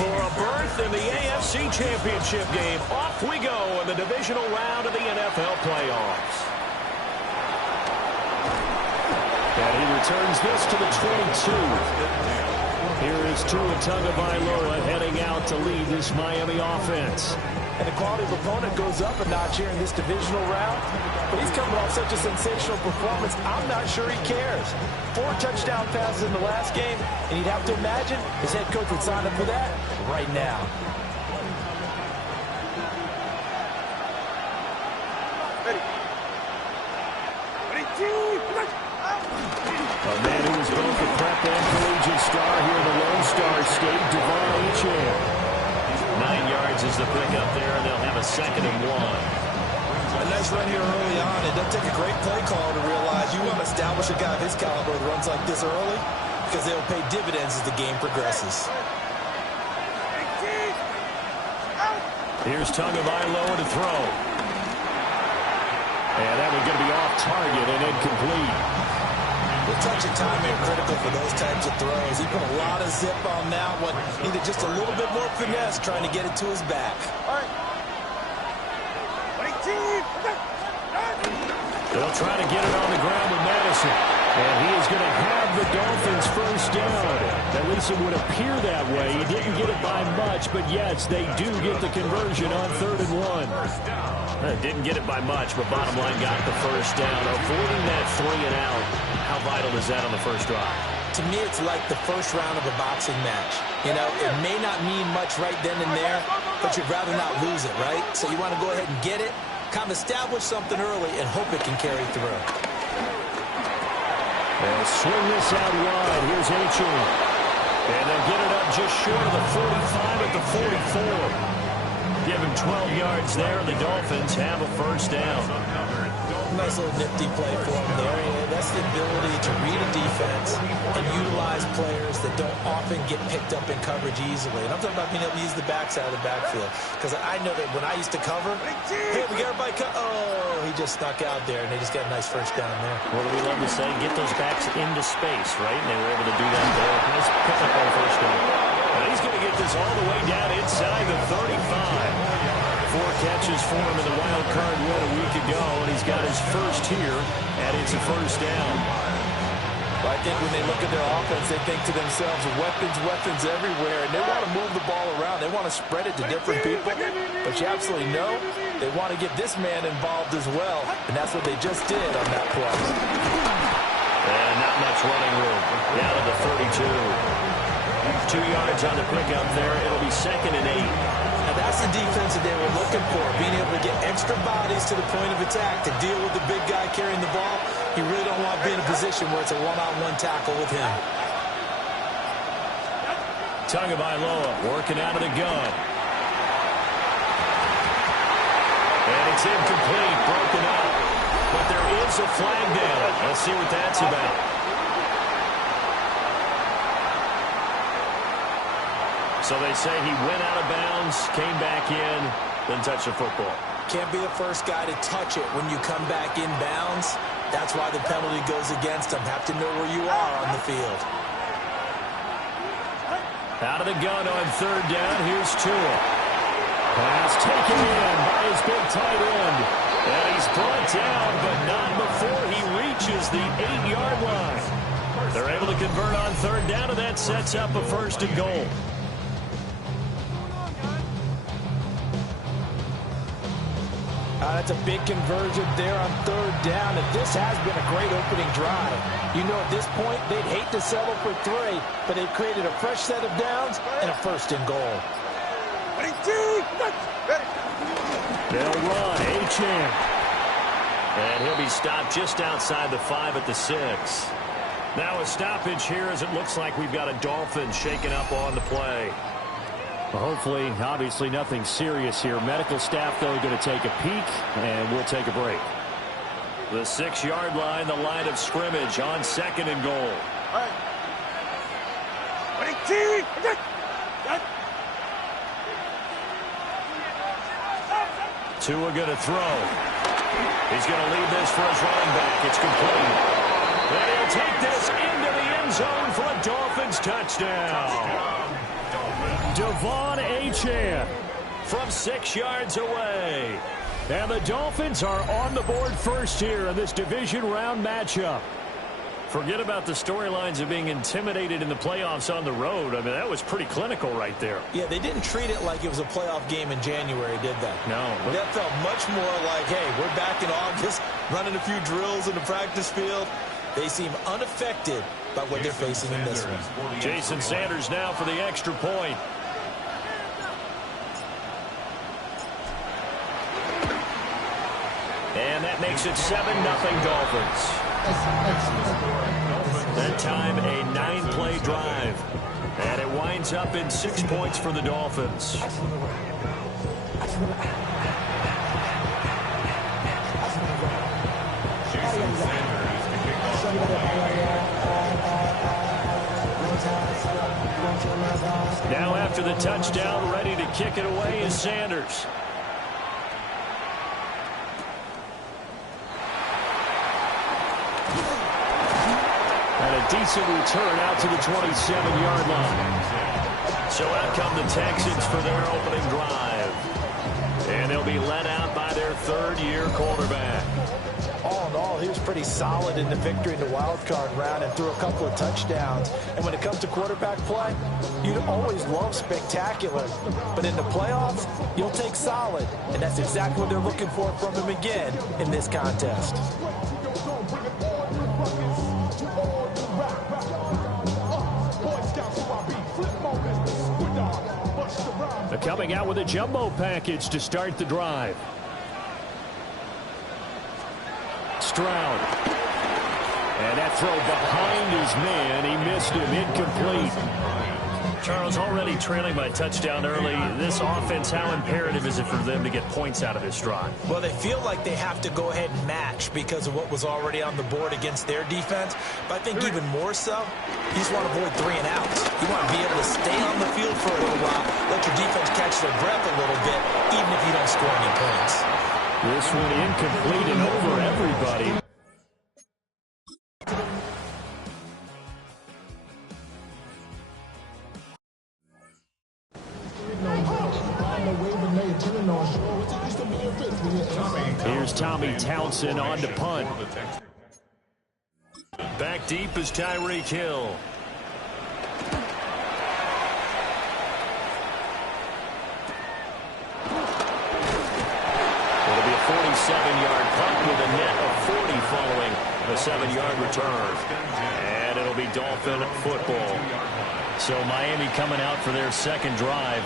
For a berth in the AFC Championship game, off we go in the divisional round of the NFL playoffs. And he returns this to the 22. Here is Tua Tagovailoa heading out to lead this Miami offense. And the quality of opponent goes up a notch here in this divisional round. But he's coming off such a sensational performance, I'm not sure he cares. 4 touchdown passes in the last game, and you'd have to imagine his head coach would sign up for that right now. A man who was both a prep and collegiate star here in the Lone Star State, Devon Achane. 9 yards is the pickup there, and they'll have a 2nd and 1. A nice run here early on. It doesn't take a great play call to realize you want to establish a guy of his caliber with runs like this early because they'll pay dividends as the game progresses. Here's Tagovailoa to throw. And that one's going to be off target and incomplete. The touch and timing are critical for those types of throws. He put a lot of zip on that one. Needed just a little bit more finesse trying to get it to his back. All right. They'll try to get it on the ground with Madison. And he is going to have the Dolphins first down. At least it would appear that way. He didn't get it by much, but yes, they do get the conversion on 3rd and 1. Didn't get it by much, but bottom line got the first down. Avoiding that 3 and out. How vital is that on the first drive? To me, it's like the first round of a boxing match. You know, it may not mean much right then and there, but you'd rather not lose it, right? So you want to go ahead and get it, kind of establish something early, and hope it can carry through. They'll swing this out wide. Here's Achane. And they'll get it up just short of the 45 at the 44. Give him 12 yards there. The Dolphins have a first down. Nice little nifty play for him there. That's the ability to read a defense and utilize players that don't often get picked up in coverage easily. And I'm talking about being able to use the backside of the backfield. Because I know that when I used to cover, hey, we got everybody oh, he just snuck out there, and they just got a nice first down there. What do we love to say? Get those backs into space, right? And they were able to do that there. Nice pick up on first down. And he's going to get this all the way down inside the 35. 4 catches for him in the wild card win a week ago, and he's got his first here, and it's a first down. Well, I think when they look at their offense, they think to themselves, weapons, weapons everywhere, and they want to move the ball around. They want to spread it to different people, but you absolutely know they want to get this man involved as well, and that's what they just did on that play. And not much running room. Down to the 32. 2 yards on the pickup there. It'll be 2nd and 8. Now that's the defense that they were looking for, being able to get extra bodies to the point of attack to deal with the big guy carrying the ball. You really don't want to be in a position where it's a one-on-one tackle with him. Tagovailoa working out of the gun. And it's incomplete, broken up. But there is a flag down. Let's see what that's about. So they say he went out of bounds, came back in, then touched the football. Can't be the first guy to touch it when you come back in bounds. That's why the penalty goes against him. Have to know where you are on the field. Out of the gun on 3rd down. Here's Tua. Pass taken in by his big tight end. And he's brought down, but not before he reaches the 8-yard line. They're able to convert on 3rd down, and that sets up a 1st and goal. That's a big conversion there on 3rd down, and this has been a great opening drive. You know, at this point, they'd hate to settle for 3, but they've created a fresh set of downs and a 1st and goal. They'll run, Achane. And he'll be stopped just outside the 5 at the 6. Now a stoppage here as it looks like we've got a Dolphin shaken up on the play. Well, hopefully, obviously nothing serious here. Medical staff, though, going to take a peek, and we'll take a break. The 6-yard line, the line of scrimmage on 2nd and goal. Tua going to throw. He's going to leave this for his running back. It's complete. And he'll take this into the end zone for a Dolphins touchdown. Devon Achane from 6 yards away. And the Dolphins are on the board first here in this division round matchup. Forget about the storylines of being intimidated in the playoffs on the road. I mean, that was pretty clinical right there. Yeah, they didn't treat it like it was a playoff game in January, did they? No. That felt much more like, hey, we're back in August, running a few drills in the practice field. They seem unaffected by what they're facing in this one. Jason Sanders now for the extra point. And that makes it 7-0 Dolphins. That time a 9-play drive. And it winds up in 6 points for the Dolphins. Now after the touchdown, ready to kick it away is Sanders. And a decent return out to the 27-yard line. So out come the Texans for their opening drive. And they'll be led out by their third-year quarterback. All in all, he was pretty solid in the victory in the wild card round and threw a couple of touchdowns. And when it comes to quarterback play, you'd always love spectacular. But in the playoffs, you'll take solid. And that's exactly what they're looking for from him again in this contest. They're coming out with a jumbo package to start the drive. Stroud. And that throw behind his man. He missed him. Incomplete. Charles, already trailing by touchdown early. This offense, how imperative is it for them to get points out of this drive? Well, they feel like they have to go ahead and match because of what was already on the board against their defense. But I think even more so, you just want to avoid 3 and outs. You want to be able to stay on the field for a little while, let your defense catch their breath a little bit, even if you don't score any points. This one incomplete and over everybody. Here's Tommy Townsend on to punt. Back deep is Tyreek Hill. It'll be a 47-yard punt with a net of 40 following the 7-yard return. And it'll be Dolphin football. So Miami coming out for their second drive.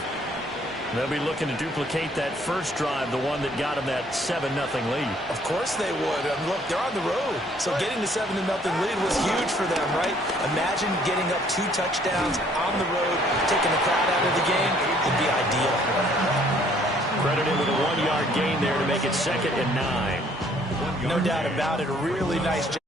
They'll be looking to duplicate that first drive, the one that got them that 7-0 lead. Of course they would. Look, they're on the road. So getting the 7-0 lead was huge for them, right? Imagine getting up 2 touchdowns on the road, taking the crowd out of the game would be ideal. Credited with a 1-yard gain there to make it 2nd and 9. No doubt about it. A really nice job.